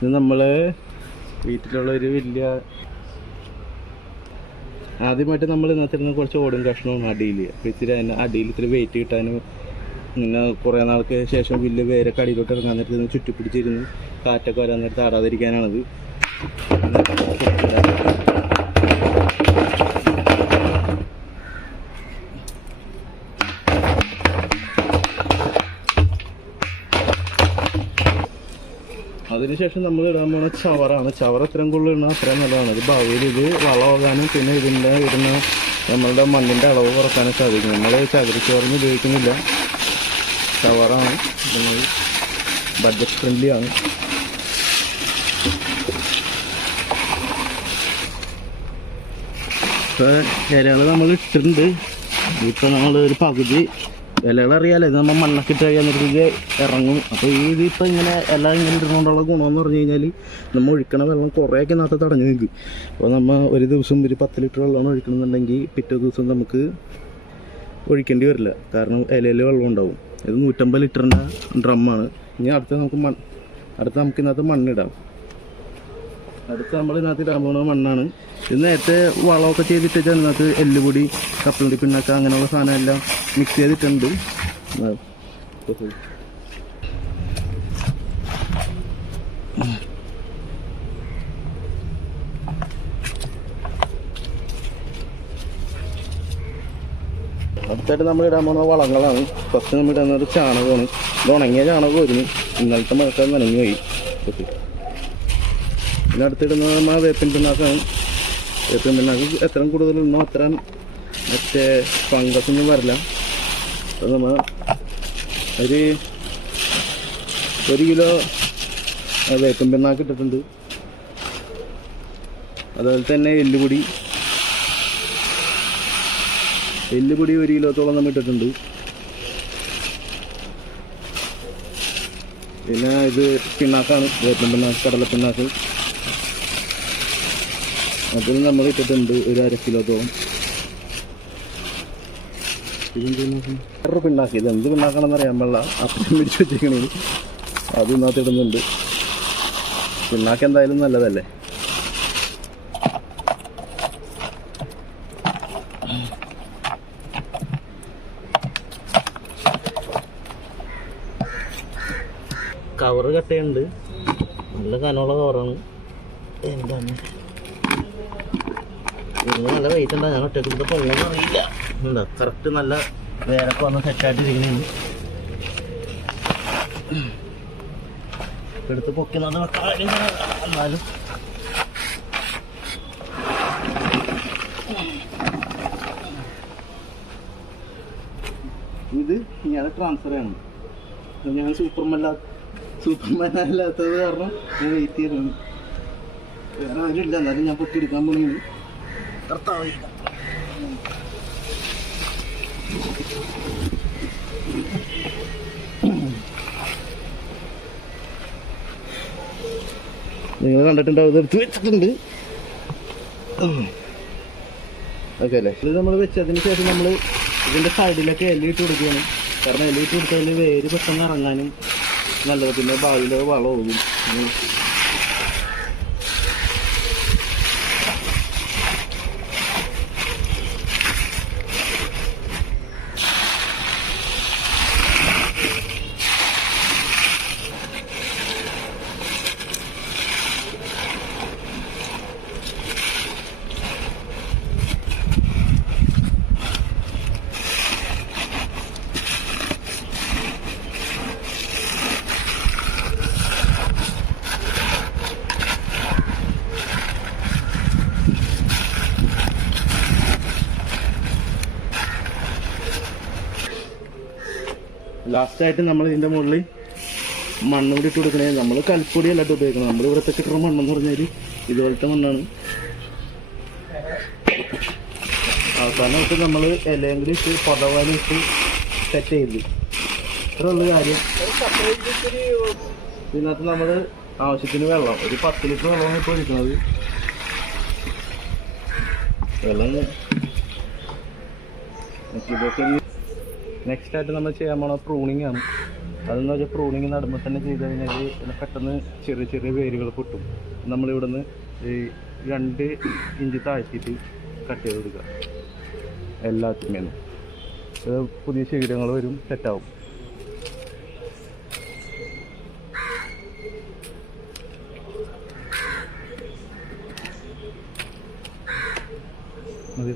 ഇത് നമ്മൾ വീട്ടിലുള്ളൊരു വലിയ ആദ്യമായിട്ട് നമ്മൾ ഇന്നത്തെ കുറച്ച് ഓടും കഷ്ണവും അടിയിൽ. അപ്പോൾ ഇത്തിരി അതിന് അടിയിൽ ഇത്തിരി വെയിറ്റ് കിട്ടാനും പിന്നെ കുറേ നാൾക്ക് ശേഷം വലിയ വേരൊക്കെ അടിയിലോട്ട് ഇറങ്ങാൻ നേരത്ത് ചുറ്റിപ്പിടിച്ചിരുന്ന് കാറ്റൊക്കെ വരാൻ നേരത്ത് ആടാതിരിക്കാനാണത്. അതിനുശേഷം നമ്മൾ ഇടാൻ പോകുന്ന ചവറാണ്. ചവർ എത്രയും കൂടുതൽ ഇടണം അത്രയും നല്ലതാണ്. ഇത് ഭാവിയിൽ ഇത് വളമാകാനും പിന്നെ ഇടുന്ന നമ്മളുടെ മണ്ണിൻ്റെ അളവ് കുറക്കാനും സാധിക്കും. നമ്മൾ ചകിരിച്ചോറിന് ഉപയോഗിക്കുന്നില്ല, ചവറാണ്. ബഡ്ജറ്റ് ഫ്രണ്ട്ലി ആണ്. ഇപ്പോൾ ഇലകൾ നമ്മൾ ഇട്ടിട്ടുണ്ട്. ഇപ്പോൾ നമ്മൾ ഒരു പകുതി ഇലകൾ അറിയാമല്ലോ, ഇത് നമ്മൾ മണ്ണൊക്കെ ഇട്ട് കഴിയാന്നിട്ട് ഇറങ്ങും. അപ്പോൾ ഇതിപ്പോൾ ഇങ്ങനെ എല്ലാം ഇങ്ങനെ ഇടുന്നതുകൊണ്ടുള്ള ഗുണമെന്ന് പറഞ്ഞു കഴിഞ്ഞാൽ നമ്മൾ ഒഴിക്കണ വെള്ളം കുറേയൊക്കെ ഇതിനകത്ത് തടഞ്ഞു നിൽക്കും. അപ്പോൾ നമ്മൾ ഒരു ദിവസം ഒരു 10 ലിറ്റർ വെള്ളമാണ് ഒഴിക്കണമെന്നുണ്ടെങ്കിൽ പിറ്റേ ദിവസം നമുക്ക് ഒഴിക്കേണ്ടി വരില്ല, കാരണം ഇലയിൽ വെള്ളം ഉണ്ടാവും. ഇത് 150 ലിറ്ററിൻ്റെ ഡ്രമ്മാണ്. ഇനി അടുത്ത നമുക്ക് ഇതിനകത്ത് മണ്ണിടാം. അടുത്ത് നമ്മൾ ഇതിനകത്ത് ഇടാൻ പോകുന്ന മണ്ണാണ്. ഇത് നേരത്തെ വളമൊക്കെ ചെയ്തിട്ട് ഇതിനകത്ത് എല്ലുപൊടി, കപ്പലണ്ടി പിണ്ണാക്ക അങ്ങനെയുള്ള സാധനം എല്ലാം മിക്സ് ചെയ്തിട്ടുണ്ട്. അടുത്തായിട്ട് നമ്മൾ ഇടാൻ പോകുന്ന വളങ്ങളാണ്. ഫസ്റ്റ് നമ്മൾ ഇടുന്നത് ചാണകമാണ്. ഇത് ഉണങ്ങിയ ചാണകമായിരുന്നു, ഇന്നലത്തെ മഴക്കാലം നനഞ്ഞു പോയി. പിന്നെ അടുത്തിടുന്നത് നമ്മൾ വേപ്പിൻ പിണ്ണാക്കാണ്. വേപ്പിൻ പിണ്ണാക്ക് എത്രയും കൂടുതലുണ്ടോ അത്രയും മറ്റേ ഫംഗസൊന്നും വരില്ല. അത് നമ്മൾ ഒരു 1 കിലോ വേപ്പിൻ പിണ്ണാക്ക് ഇട്ടിട്ടുണ്ട്. അതുപോലെ തന്നെ എല്ലുപൊടി 1 കിലോത്തോളം നമ്മൾ ഇട്ടിട്ടുണ്ട്. പിന്നെ ഇത് പിണ്ണാക്കാണ്, വേപ്പിൻ പിണ്ണാക്ക്, കടലപ്പിണ്ണാക്ക്, അതിൽ നമ്മൾ ഇട്ടിട്ടുണ്ട് ഒരു 1/2 കിലോത്തോളം. വേറൊരു പിണ്ണാക്ക്, ഇത് എന്ത് പിണ്ണാക്കണമെന്ന് അറിയാൻ പാടില്ല, അപ്പം പിടിച്ച് വെച്ചിരിക്കണേ. അത് ഇതിനകത്ത് ഇടുന്നുണ്ട്. പിണ്ണാക്ക് എന്തായാലും നല്ലതല്ലേ. കവറ് കട്ടയുണ്ട്, നല്ല കനമുള്ള കവറാണ്. എന്താണ് ഇതിന് നല്ല വെയിറ്റ് ഉണ്ടാകും. ഞാൻ ഒറ്റക്ക് ഇത് പൊങ്ങുമെന്ന് അറിയില്ല. എന്താ കറക്റ്റ് നല്ല വേരൊക്കെ വന്ന് സെറ്റായിട്ടിരിക്കണേന്ന് എടുത്ത് പൊക്കുന്നത് എന്നാലും ഇത് ഞാൻ ട്രാൻസ്ഫർ ചെയ്യണം. ഞാൻ സൂപ്പർമാൻ അല്ലാത്തത് കാരണം ഞാൻ വെയിറ്റ് ചെയ്യണം. വേറെ ആരുമില്ല, എന്നാലും ഞാൻ പൊട്ടിയെടുക്കാൻ പോകുന്നു. കർത്താവില്ല. നിങ്ങൾ കണ്ടിട്ടുണ്ടാവും, ഇത് എടുത്ത് വെച്ചിട്ടുണ്ട്. ഓക്കെ അല്ലേ. ഇത് നമ്മൾ വെച്ചതിന് ശേഷം നമ്മൾ ഇതിൻ്റെ സൈഡിലൊക്കെ ഇലയിട്ട് കൊടുക്കുകയാണ്. കാരണം ഇലയിട്ട് കൊടുത്താൽ വേര് പെട്ടെന്ന് ഇറങ്ങാനും നല്ലത്. പിന്നെ ഭാവിയിൽ വളവും. ലാസ്റ്റായിട്ട് നമ്മൾ ഇതിൻ്റെ മുകളിൽ മണ്ണ് കൂടി ഇട്ട് കൊടുക്കണേ. നമ്മൾ കൽപ്പൊടിയല്ല ഇട്ട് ഉപയോഗിക്കണം. നമ്മൾ ഇവിടുത്തെ കിട്ടുന്ന മണ്ണെന്ന് പറഞ്ഞാൽ ഇതുപോലത്തെ മണ്ണാണ്. അവസാനമായിട്ട് നമ്മൾ ഇലയെങ്കിലും ഇട്ട് പതവാലും ഇട്ട് സെറ്റ് ചെയ്ത് ഇത്രയുള്ള കാര്യം. ഇതിനകത്ത് നമ്മൾ ആവശ്യത്തിന് വെള്ളം, ഒരു 10 ലിറ്റർ വെള്ളമാണ് ഇപ്പോൾ ഒഴിക്കുന്നത്. വെള്ളം ഇതൊക്കെ നെക്സ്റ്റ് ആയിട്ട് നമ്മൾ ചെയ്യാൻ പോണ പ്രൂണിങ് ആണ്. അതെന്ന് വെച്ചാൽ പ്രൂണിങ് നടുമ്പോൾ തന്നെ ചെയ്ത് കഴിഞ്ഞാൽ പെട്ടെന്ന് ചെറിയ ചെറിയ വേരുകൾ പൊട്ടും. നമ്മളിവിടെ നിന്ന് ഈ 2 ഇഞ്ച് താഴ്ത്തിയിട്ട് കട്ട് ചെയ്ത് കൊടുക്കുക എല്ലാത്തിന്മേലും. പുതിയ ശീലങ്ങൾ വരും, സെറ്റാവും. മതി.